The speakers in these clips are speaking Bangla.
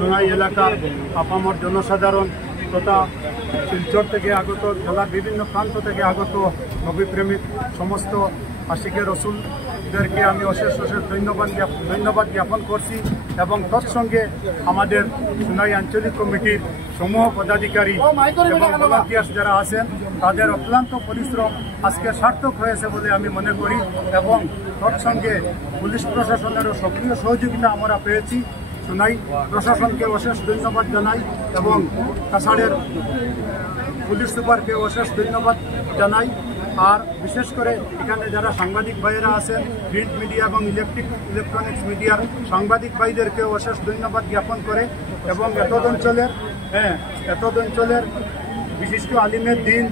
সোনাই এলাকার আপামর জনসাধারণ তথা শিলচর থেকে আগত জেলার বিভিন্ন প্রান্ত থেকে আগত নবীপ্রেমিক সমস্ত আশিকে রসুলদেরকে আমি অশেষ ধন্যবাদ জ্ঞাপন করছি এবং তৎসঙ্গে আমাদের সোনাই আঞ্চলিক কমিটির সমূহ পদাধিকারী এবং ভলান্টিয়ার্স যারা আছেন তাদের অক্লান্ত পরিশ্রম আজকে সার্থক হয়েছে বলে আমি মনে করি এবং তৎসঙ্গে পুলিশ প্রশাসনেরও সক্রিয় সহযোগিতা আমরা পেয়েছি। সোনাই প্রশাসনকে অশেষ ধন্যবাদ জানাই এবং কাছাড়ের পুলিশ সুপারকে অশেষ ধন্যবাদ জানাই। আর বিশেষ করে এখানে যারা সাংবাদিক ভাইয়েরা আছেন প্রিন্ট মিডিয়া এবং ইলেকট্রনিক্স মিডিয়ার সাংবাদিক ভাইদেরকেও অশেষ ধন্যবাদ জ্ঞাপন করে এবং এতদ অঞ্চলের বিশিষ্ট আলিমের দিন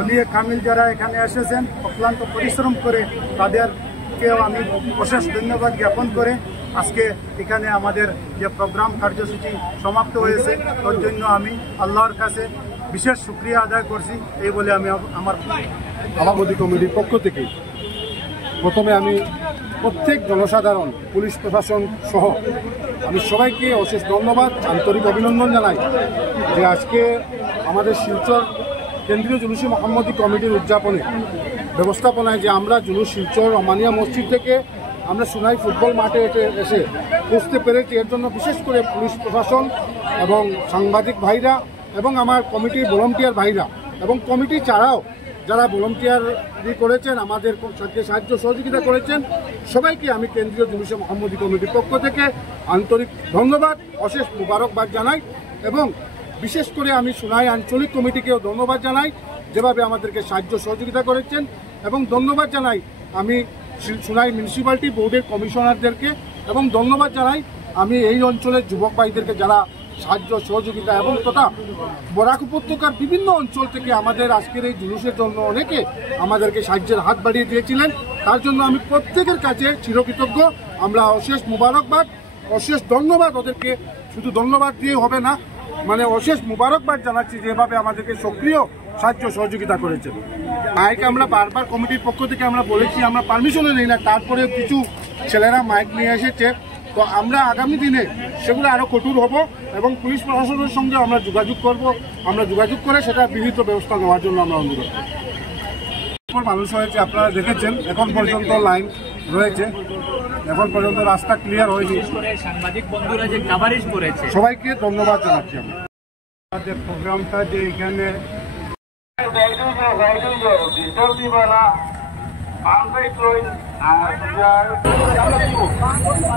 অলিয়ে কামিল যারা এখানে এসেছেন অক্লান্ত পরিশ্রম করে তাদেরকেও আমি অশেষ ধন্যবাদ জ্ঞাপন করে আজকে এখানে আমাদের যে প্রোগ্রাম কার্যসূচি সমাপ্ত হয়েছে তার জন্য আমি আল্লাহর কাছে বিশেষ শুকরিয়া আদায় করছি এই বলে আমি আমার সভাপতি কমিটির পক্ষ থেকে প্রথমে আমি প্রত্যেক জনসাধারণ পুলিশ প্রশাসন সহ আমি সবাইকে অশেষ ধন্যবাদ আন্তরিক অভিনন্দন জানাই যে আজকে আমাদের শিলচর কেন্দ্রীয় জুলুসে মোহাম্মদী কমিটির ব্যবস্থাপনায় যে আমরা জুলুস শিলচর রহমানিয়া মসজিদ থেকে আমরা সোনাই ফুটবল মাঠে এসে পৌঁছতে পেরেছি। এর জন্য বিশেষ করে পুলিশ প্রশাসন এবং সাংবাদিক ভাইরা এবং আমার কমিটির ভলান্টিয়ার ভাইরা এবং কমিটি ছাড়াও যারা ভলান্টিয়ার করেছেন আমাদের সাহায্য সহযোগিতা করেছেন সবাইকে আমি কেন্দ্রীয় জুলুসে মোহাম্মদী কমিটির পক্ষ থেকে আন্তরিক ধন্যবাদ অশেষ মুবারকবাদ জানাই এবং বিশেষ করে আমি সোনাই আঞ্চলিক কমিটিকেও ধন্যবাদ জানাই যেভাবে আমাদেরকে সাহায্য সহযোগিতা করেছেন এবং ধন্যবাদ জানাই আমি সোনাই মিউনিসিপ্যালিটি বোর্ডের কমিশনারদেরকে এবং ধন্যবাদ জানাই আমি এই অঞ্চলের যুবক ভাইদেরকে যারা সাহায্য সহযোগিতা এবং তথা বরাক উপত্যকার বিভিন্ন অঞ্চল থেকে আমাদের আজকের এই জুলুসের জন্য অনেকে আমাদেরকে সাহায্যের হাত বাড়িয়ে দিয়েছিলেন। তার জন্য আমি প্রত্যেকের কাছে চিরকৃতজ্ঞ। আমরা অশেষ মুবারকবাদ অশেষ ধন্যবাদ ওদেরকে শুধু ধন্যবাদ দিয়ে হবে না মানে অশেষ মুবারকবাদ জানাচ্ছি যেভাবে আমাদেরকে সক্রিয় সাহায্য সহযোগিতা করেছেন। মাইক আমরা বারবার কমিটির পক্ষ থেকে আমরা বলেছি আমরা পারমিশনও নেই না, তারপরে কিছু ছেলেরা মাইক নিয়ে এসেছে। তো আমরা আগামী দিনে সেগুলো আরও কঠোর হব এবং পুলিশ প্রশাসনের সঙ্গে আমরা যোগাযোগ করব। আমরা যোগাযোগ করে সেটা বিহিত ব্যবস্থা নেওয়ার জন্য আমরা অনুরোধ করব। মানুষ হয়েছে আপনারা দেখেছেন এখন পর্যন্ত লাইন রয়েছে, এখন পর্যন্ত রাস্তা ক্লিয়ার হয়নি। সাংবাদিক বন্ধুরা যে কাভারেজ করেছে সবাইকে ধন্যবাদ জানাচ্ছি। আমাদের প্রোগ্রামটা যে এখানে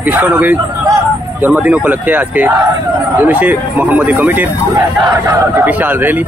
বিশ্বনবীর জন্মদিন উপলক্ষে আজকে জুলুসে মোহাম্মদী কমিটির বিশাল র্যালি